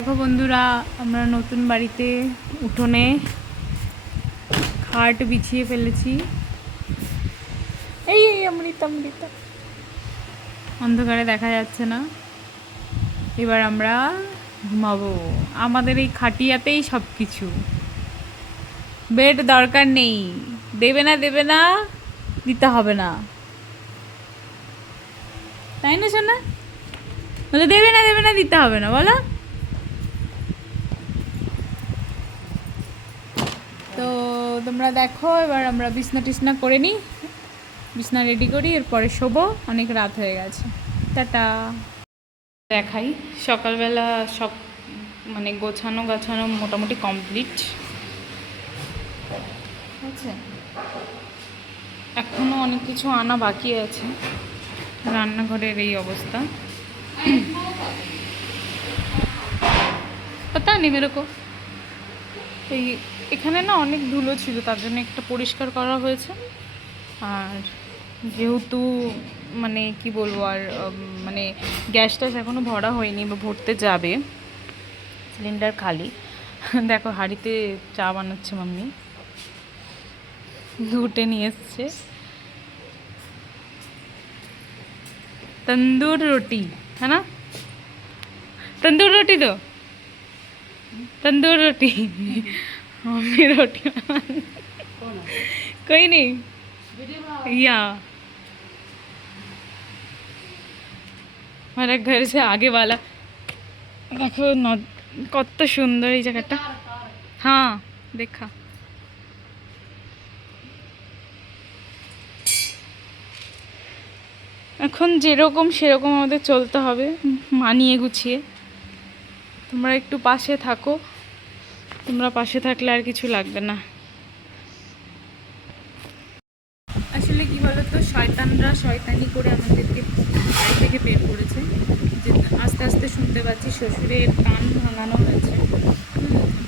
দেখো বন্ধুরা, আমরা নতুন বাড়িতে উঠোনে খাট বিছিয়ে ফেলেছি। এই এই অমৃতা অমৃতা অন্ধকারে দেখা যাচ্ছে না। এবার আমরা ঘুমাবো। আমাদের এই খাটিয়াতেই সব কিছু, বেড দরকার নেই। দেবে না দিতে হবে না, তাই না শোনা? বলে দেবে না দিতে হবে না, বলো। তো তোমরা দেখো, এবার আমরা বিছনা টিছনা করে নিই, বিছনা রেডি করি, এরপরে শোবো। অনেক রাত হয়ে গেছে। টাটা। দেখাই সকালবেলা সব মানে গোছানো গাছানো মোটামুটি কমপ্লিট আছে। এখনও অনেক কিছু আনা বাকি আছে। রান্নাঘরের এই অবস্থা, পাতা নেই মেরেকো। এই এখানে না অনেক ধুলো ছিল, তার জন্য একটা পরিষ্কার করা হয়েছে। আর যেহেতু মানে কি বলবো, আর মানে গ্যাস ট্যাস এখনও ভরা হয়নি বা ভরতে যাবে, সিলিন্ডার খালি। দেখো হাঁড়িতে চা বানাচ্ছে মাম্মি, ঘুটে নিয়ে এসছে। तंदूर रोटी है ना, तंदूर रोटी दो, तंदूर रोटी। मम्मी रोटी कोई नहीं या हमारे घर से आगे वाला। देखो কত সুন্দর এই জায়গাটা। হ্যাঁ দেখা। এখন যেরকম সেরকম আমাদের চলতে হবে, মানিয়ে গুছিয়ে। তোমরা একটু পাশে থাকো, তোমরা পাশে থাকলে আর কিছু লাগবে না। আসলে কি বলতো, শয়তানরা শয়তানি করে আমাদেরকে বাড়ি থেকে বের করেছে। যে আস্তে আস্তে শুনতে পাচ্ছি শ্বশুরের কান ভাঙানো হয়েছে।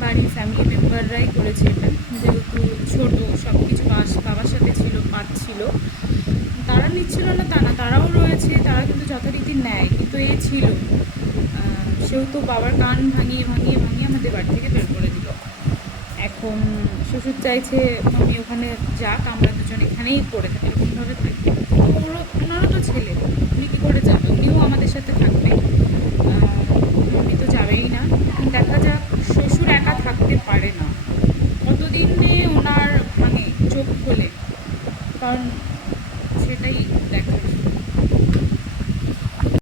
বাড়ির ফ্যামিলি মেম্বাররাই করেছে এটা, যেহেতু ছোটো, সব কিছু বাবার সাথে ছিল, পাচ্ছিল। তারা নিচ্ছিল না তা না, তারাও রয়েছে, তারা কিন্তু যথারীতি নেয়, কিন্তু এ ছিল। সেহেতু বাবার কান ভাঙিয়ে আমাদের বাড়ি থেকে বের করে দিল। এখন শ্বশুর চাইছে আমি ওখানে যাক, আমরা দুজন এখানেই পড়ে থাকি, এরকমভাবে থাকি। ওনারও তো ছেলে, উনি কী করে যাবে? উনিও আমাদের সাথে থাকবে।